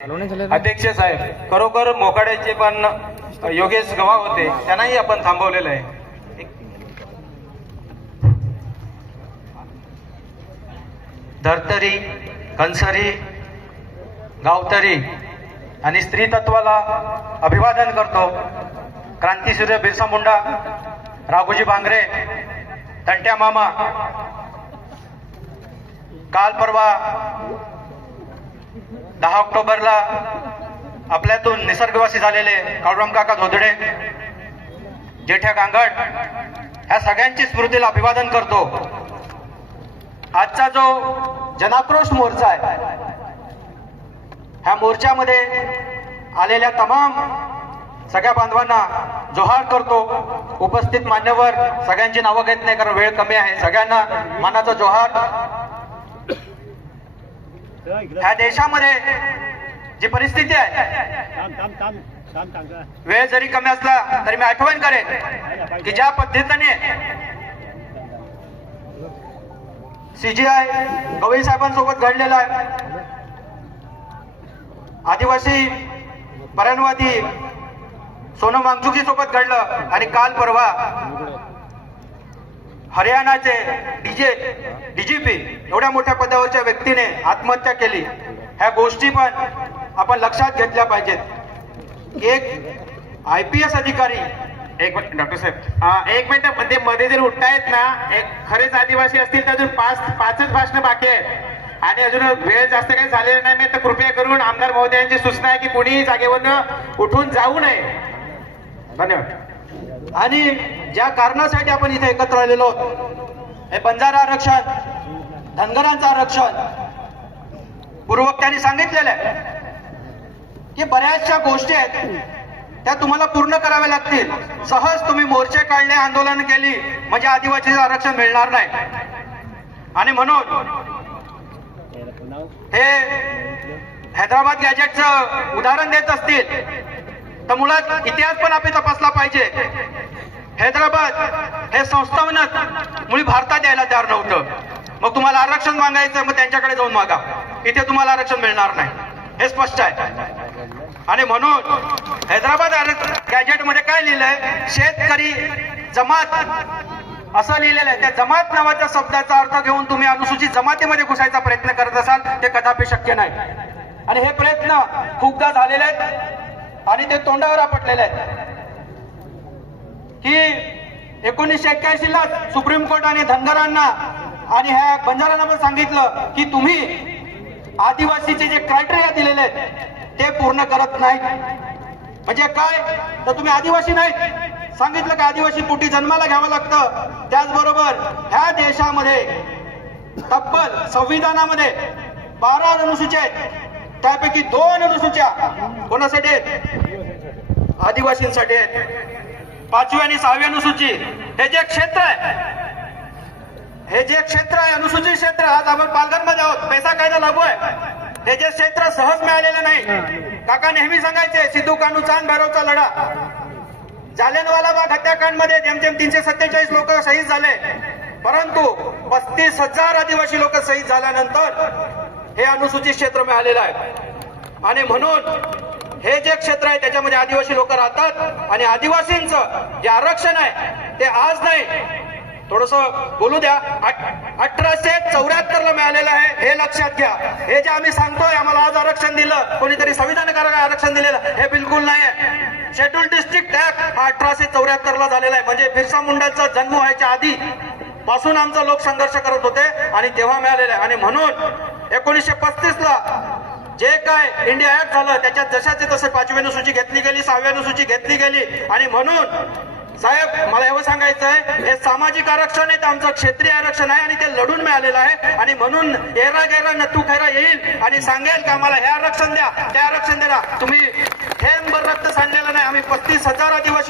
अध्यक्ष साहेब खरोखर मोकाड्याचे पण योगेश गवा होते त्यांनाही आपण थांबवलेलं आहे. धर्तरी कंसरी गावतरी आणि स्त्री तत्वाला अभिवादन करतो. क्रांतीसूर्य बिरसा मुंडा राघोजी बांगरे तंट्या मामा काल परवा दहा ऑक्टोबरला आपल्यातून निसर्गवासी झालेले काळूराम काका धोदडे जेठ्या गांगड ह्या सगळ्यांची स्मृतीला अभिवादन करतो. आजचा जो जनाक्रोश मोर्चा आहे ह्या मोर्चामध्ये आलेल्या तमाम सगळ्या बांधवांना जोहार करतो. उपस्थित मान्यवर सगळ्यांची नावं घेत नाही कारण वेळ कमी आहे. सगळ्यांना मनाचा जोहार ह्या देशामध्ये जी परिस्थिती आहे वेळ जरी कमी असला तरी मी आठवण करेन की ज्या पद्धतीने सीजीआय गवई साहेबांसोबत घडलेला आहे. आदिवासी पराणवादी सोनम वांगचुकी सोबत घडलं आणि काल परवा हरियाणाचे डीजे डीजीपी एवढ्या मोठ्या पदावरच्या व्यक्तीने आत्महत्या केली. ह्या गोष्टी पण आपण लक्षात घेतल्या पाहिजेत. एक आय पी एस अधिकारी एक डॉक्टर साहेब. एक मिनिटमध्ये मध्ये जर उठता येत ना एक खरेच आदिवासी असतील तर अजून पाच पाचच भाषणं बाकी आहेत. आणि अजून वेळ जास्त काही झालेला नाही तर कृपया करून आमदार महोदयांची सूचना आहे की कुणीही जागेवरनं उठून जाऊ नये. धन्यवाद. आणि ज्या कारणासाठी आपण इथे एकत्र आलेलो आहोत हे बंजारा आरक्षण धनगरांचं आरक्षण पूर्वक्त्यांनी सांगितलेलं आहे की बऱ्याचशा गोष्टी आहेत त्या तुम्हाला पूर्ण कराव्या लागतील. सहज तुम्ही मोर्चे काढले आंदोलन केली म्हणजे आदिवासीचं आरक्षण मिळणार नाही. आणि म्हणून हे हैदराबाद गॅजेटचं उदाहरण देत असतील. तर मुळात इतिहास पण आपण तपासला पाहिजे. हैदराबाद हे संस्थानच मुळी भारतात यायला तयार नव्हतं. मग तुम्हाला आरक्षण मागायचं मग त्यांच्याकडे जाऊन मागा. इथे तुम्हाला आरक्षण मिळणार नाही. हे स्पष्ट आहे. आणि म्हणून हैदराबाद गॅजेटमध्ये काय लिहिलंय? शेतकरी जमात. असं लिहिलेलं आहे. त्या जमात नावाच्या शब्दाचा अर्थ घेऊन तुम्ही अनुसूचित जमातीमध्ये घुसायचा प्रयत्न करत असाल ते कदापि शक्य नाही. आणि हे प्रयत्न खूपदा झालेले आहेत. आणि ते तोंडावर आपटलेले आहेत. की एकोणीसशे एक्क्याऐंशी ला सुप्रीम कोर्ट आणि धनगरांना आणि ह्या बंजारांना पण सांगितलं की तुम्ही आदिवासीचे जे क्रायटेरिया दिलेले आहेत ते पूर्ण करत नाही म्हणजे काय? तर तुम्ही आदिवासी नाही सांगितलं की आदिवासी पोटी जन्माला घ्यावं लागतं? त्याचबरोबर ह्या देशामध्ये तब्बल संविधानामध्ये बारा अनुसूच्या आहेत. त्यापैकी दोन अनुसूच्या कोणासाठी आहेत? आदिवासींसाठी आहेत. पाचवी आणि सहावी अनुसूची हे जे क्षेत्र आहे हे जे क्षेत्र आहे अनुसूचित क्षेत्र आज आपण पालघरमध्ये आहोत. पैसा कायदा लागू आहे. हे जे क्षेत्र सहज मिळालेलं नाही. काका नेहमी सांगायचे सिद्धू कानू चांद भैरवचा लढा. जालेनवाला बाग हत्याकांडमध्ये जेमतेम तीनशे सत्तेचाळीस लोक शहीद झाले. परंतु पस्तीस हजार आदिवासी लोक शहीद झाल्यानंतर हे अनुसूचित क्षेत्र मिळालेलं आहे. आणि म्हणून हे जे क्षेत्र आहे त्याच्यामध्ये आदिवासी लोक राहतात आणि आदिवासींचं जे आरक्षण आहे ते आज नाही. थोडस बोलू द्या. अठराशे चौऱ्याहत्तर ला मिळालेलं आहे हे लक्षात घ्या. हे जे आम्ही सांगतोय आम्हाला आज आरक्षण दिलं. कोणीतरी संविधानकारक आरक्षण दिलेलं हे बिलकुल नाही आहे. शेड्यूल डिस्ट्रिक्ट ऍक्ट हा अठराशे चौऱ्याहत्तर ला झालेला आहे. म्हणजे बिरसा मुंडाचा जन्म व्हायच्या आधी पासून आमचा लोक संघर्ष करत होते आणि तेव्हा मिळालेलं आहे. आणि म्हणून एकोणीसशे पस्तीस ला जे काय इंडिया ऍक्ट झालं त्याच्यात जशाचे तसे पाचवी अनुसूची घेतली गेली सहावी अनुसूची घेतली गेली. आणि म्हणून साहेब मला एवढं सांगायचं आहे हे सामाजिक आरक्षण आहे ते आमचं क्षेत्रीय आरक्षण आहे आणि ते लढून मिळालेलं आहे. आणि म्हणून एरा गेरा नतू खैरा येईल आणि सांगेल का आम्हाला हे आरक्षण द्या ते आरक्षण द्या तुम्ही थेंबर रक्त सांडलेलं नाही आम्ही पस्तीस हजार आदिवासी